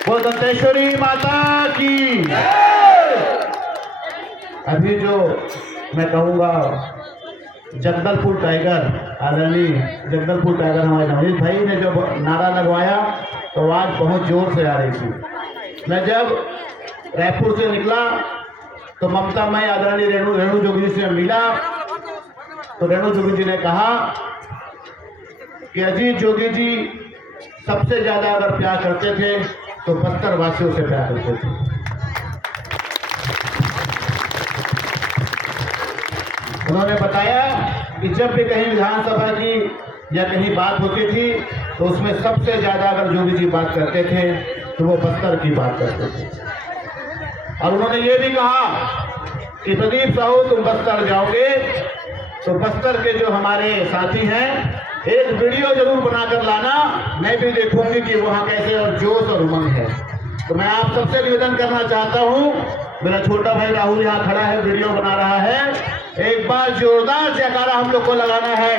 वो दंतेश्वरी माता की। अभी जो मैं कहूँगा जगदलपुर टाइगर, आदरणीय जगदलपुर टाइगर हमारे नवनीत भाई ने जब नारा लगवाया तो आवाज़ बहुत जोर से आ रही थी। मैं जब रायपुर से निकला तो ममता मैं आदरणीय रेणु जोगी जी से मिला तो रेणु जोगी जी ने कहा कि अजीत जोगी जी सबसे ज्यादा अगर प्यार करते थे तो बस्तर वासियों से प्यार करते थे। उन्होंने बताया कि जब भी कहीं विधानसभा की या कहीं बात होती थी तो उसमें सबसे ज्यादा अगर जोगी जी बात करते थे तो वो बस्तर की बात करते थे। और उन्होंने ये भी कहा कि प्रदीप साहू तुम बस्तर जाओगे तो बस्तर के जो हमारे साथी हैं एक वीडियो जरूर बनाकर लाना, मैं भी देखूंगी कि वहाँ कैसे और जोश और उमंग है। तो मैं आप सबसे निवेदन करना चाहता हूँ, मेरा छोटा भाई राहुल यहाँ खड़ा है, वीडियो बना रहा है, एक बार जोरदार जयकारा हम लोग को लगाना है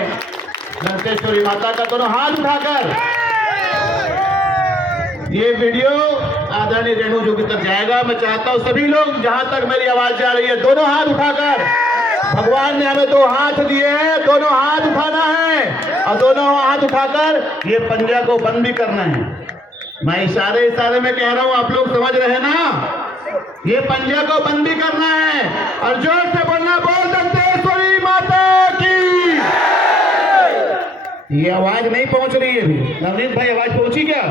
दंतेश्वरी माता का, दोनों हाथ उठाकर। ये वीडियो आदरणीय रेणु जोगी तक जाएगा। मैं चाहता हूँ सभी लोग जहां तक मेरी आवाज जा रही है दोनों हाथ उठाकर, भगवान ने हमें दो हाथ दिए हैं, दोनों हाथ उठाना है और दोनों हाथ उठाकर ये पंजा को बंद भी करना है। मैं इशारे इशारे में कह रहा हूं, आप लोग समझ रहे हैं ना, ये पंजा को बंद भी करना है और जोर से बोलना, बोल दंतेश्वरी माता की। ये आवाज नहीं पहुंच रही है अभी, नवनीत भाई आवाज पहुंची क्या?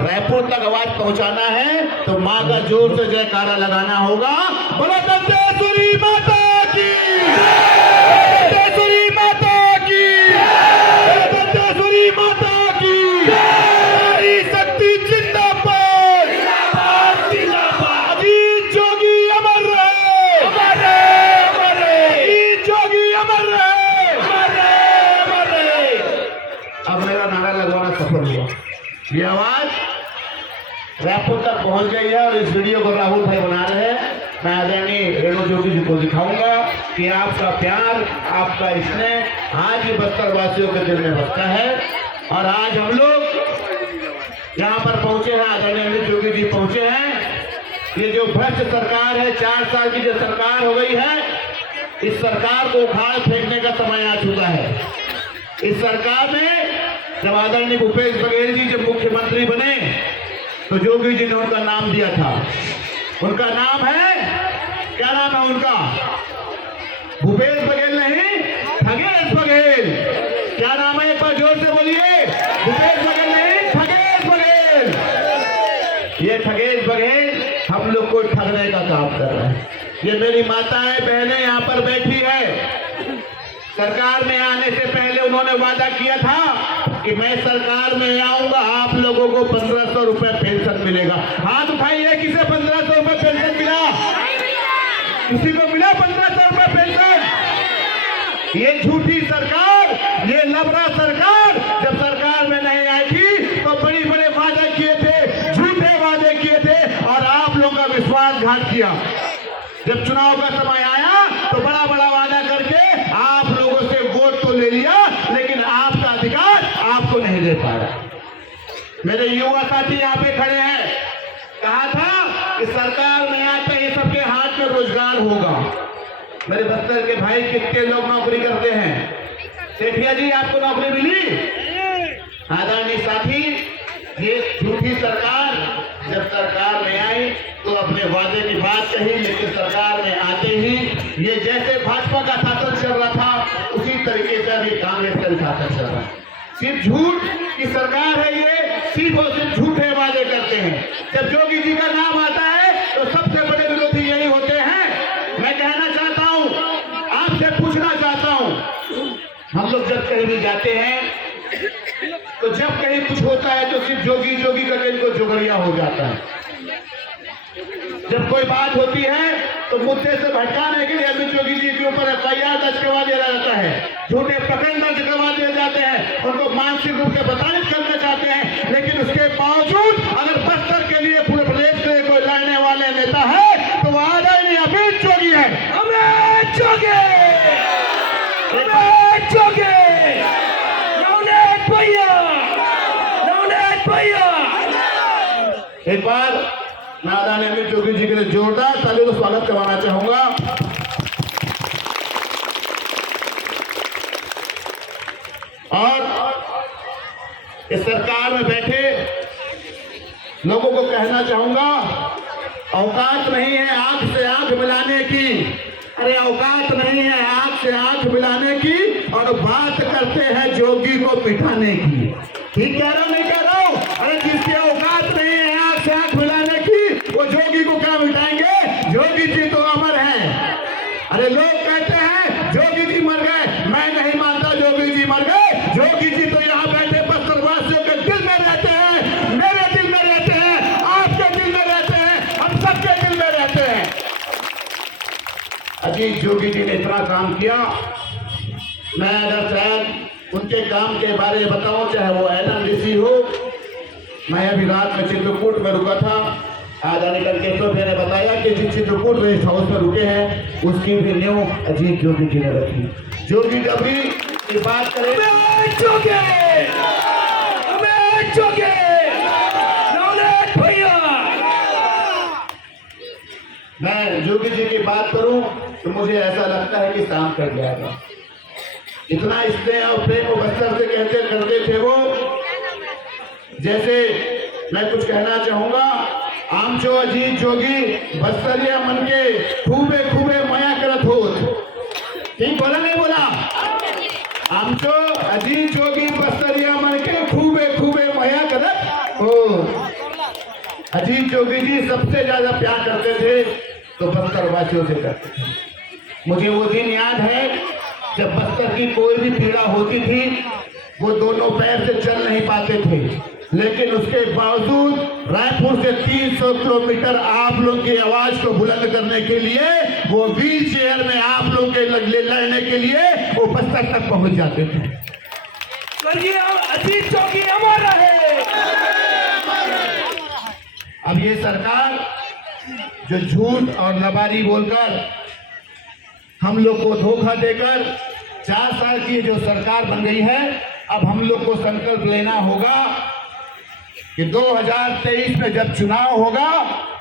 रायपुर तक आवाज पहुंचाना है तो माँ का जोर से जयकारा लगाना होगा। बोलो दंतेश्वरी माता की, दंतेश्वरी माता की, दंतेश्वरी माता की। नारी शक्ति जिंदाबाद, अजीत जोगी अमर रहे, अजीत जोगी अमर रहे। अब मेरा नारा लगवाना सफल हुआ। ये आवाज रायपुर तक पहुंच गई है और इस वीडियो को राहुल भाई बना रहे हैं। मैं आदरणीय रेणु जोगी जी को दिखाऊंगा कि आपका प्यार, आपका स्नेह आज भी बस्तर वासियों के दिल में बसता है। और आज हम लोग यहाँ पर पहुंचे हैं, आदरणीय रेणु जोगी जी पहुंचे हैं। ये जो भ्रष्ट सरकार है, 4 साल की जो सरकार हो गई है, इस सरकार को उखाड़ फेंकने का समय आ चुका है। इस सरकार में जब आदरणीय भूपेश बघेल जी जब मुख्यमंत्री बने तो जोगी जी ने उनका नाम दिया था। उनका नाम है, क्या नाम है उनका? भूपेश बघेल नहीं, खगेश बघेल। क्या नाम है? एक बार जोर से बोलिए, भूपेश बघेल नहीं, खगेश बघेल। ये खगेश बघेल हम लोग को ठगने का काम कर रहे हैं। ये मेरी माताएं बहनें यहाँ पर बैठी है। सरकार में आने से पहले उन्होंने वादा किया था कि मैं सरकार में आऊंगा, आप लोगों को 1500 रुपए पेंशन मिलेगा। हाथ उठाइए, किसे 1500 रुपए पेंशन मिला? किसी को मिला 1500 रुपए पेंशन? ये झूठी सरकार, ये लबरा सरकार जब सरकार में नहीं आई थी तो बड़े बड़े वादे किए थे, झूठे वादे किए थे और आप लोगों का विश्वासघात किया। जब चुनाव का समय आया तो बड़ा बड़ा वादा करके आप लोगों से वोट तो ले लिया, लेकिन आपका अधिकार आपको नहीं दे पाया। मेरे युवा साथी यहाँ पे खड़े हैं, कहा था कि सरकार में आते ही सबके हाथ में रोजगार होगा। मेरे बस्तर के भाई कितने लोग नौकरी करते हैं? सेठिया जी आपको नौकरी मिली? आदरणीय साथी, ये झूठी सरकार जब सरकार में आई तो अपने वादे की बात कही, लेकिन सरकार में आते ही ये जैसे भाजपा का शासन चल रहा था उसी तरीके से अभी कांग्रेस का शासन चल रहा है। सिर्फ झूठ की सरकार है ये, सिर्फ और सिर्फ झूठे वादे करते हैं। जब जोगी जी का नाम आता है तो सबसे बड़े विरोधी यही होते हैं। मैं कहना चाहता हूँ, आपसे पूछना चाहता हूँ, हम लोग जब कहीं भी जाते हैं तो जब कहीं कुछ होता है तो सिर्फ जोगी जोगी करके इनको जोगड़िया हो जाता है। जब कोई बात होती है तो मुद्दे से भटकाने के लिए अमित जोगी जी के ऊपर FIR दर्ज करवा दिया जाता है, झूठे प्रकरण दर्ज करवा दिए जाते हैं, उनको मानसिक रूप से प्रताड़ित करना चाहते हैं। लेकिन उसके बावजूद अगर बस्तर के लिए पूरे प्रदेश के लिए कोई लड़ने वाले नेता है तो वो आदरणीय अमित जोगी है। अमित जोगी, अमित जोगी, नवनीत भैया, नवनीत भैया। एक बार मैं आदरणीय अमित जोगी जी के लिए जोरदार तालियों को स्वागत करवाना चाहूंगा। और इस सरकार में बैठे लोगों को कहना चाहूंगा, औकात नहीं है आंख से आंख मिलाने की। अरे औकात नहीं है आंख से आंख मिलाने की, और बात करते हैं जोगी को बिठाने की। ठीक कह रहा हूं नहीं कह रहा हूं? अरे जिसकी औकात नहीं है आंख से आंख मिलाने की, वो जोगी को क्या बिठाएंगे? जोगी जी तो अमर है। अरे लोग कहते हैं जोगी जी मर गए, मैं नहीं मानता जोगी जी मर गए। जोगी जी तो यहाँ बैठे बस्तर वासियों के दिल में रहते हैं, मेरे दिल में रहते हैं, आपके दिल में रहते हैं, हम सबके दिल में रहते हैं। अजीत जोगी जी ने इतना काम किया, मैं अगर शायद उनके काम के बारे में बताऊं, चाहे वो NMDC हो। मैं अभी रात में चित्रकूट में रुका था, आदरणीय कनकेश्वर ने बताया कि जिस चित्रकूट रेस्ट हाउस में रुके हैं उसकी भी नींव अजीत जोगी जी ने रखी। जोगी जब भी बात करें, मैं जोगी जी की बात करूं तो मुझे ऐसा लगता है कि काम कर जाएगा। इतना स्नेह और प्रेम वो बस्तर से कहते करते थे वो, जैसे मैं कुछ कहना चाहूंगा। आमचो अजीत जोगी बस्तरिया मन के खूबे खूबे मया करत होत। ठीक बोला नहीं बोला? आमचो अजीत जोगी बस्तरिया मन के खूबे खूबे मया करत हो। अजीत जोगी जी सबसे ज्यादा प्यार करते थे तो बस्तर वासियों से करते थे। मुझे वो दिन याद है जब बस्तर की कोई भी पीड़ा होती थी, वो दोनों पैर से चल नहीं पाते थे, लेकिन उसके बावजूद रायपुर से 300 किलोमीटर आप लोग की आवाज को बुलंद करने के लिए, वो व्हील चेयर में आप लोग के लड़ने के लिए वो बस्तर तक पहुंच जाते थे। अजीत जोगी अमर रहे। अब ये सरकार जो झूठ और लबारी बोलकर हम लोग को धोखा देकर 4 साल की जो सरकार बन गई है, अब हम लोग को संकल्प लेना होगा कि 2023 में जब चुनाव होगा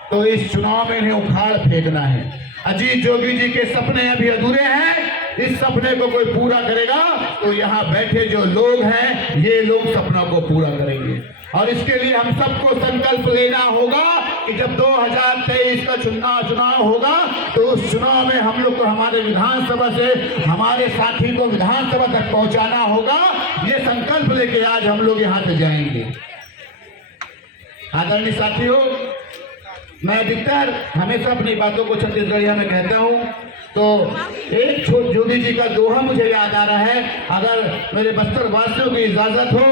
तो इस चुनाव में इन्हें उखाड़ फेंकना है। अजीत जोगी जी के सपने अभी अधूरे हैं, इस सपने को कोई पूरा करेगा तो यहाँ बैठे जो लोग हैं ये लोग सपनों को पूरा करेंगे। और इसके लिए हम सबको संकल्प लेना होगा कि जब 2023 का चुनाव होगा तो उस चुनाव में हम लोग को हमारे विधानसभा से हमारे साथी को विधानसभा तक पहुंचाना होगा। ये संकल्प लेके आज हम लोग यहाँ से जाएंगे। आदरणीय साथियों, मैं अधिकतर हमेशा अपनी बातों को छत्तीसगढ़िया में कहता हूँ, तो एक जोगी जी का दोहा मुझे याद आ रहा है, अगर मेरे बस्तर वासियों की इजाजत हो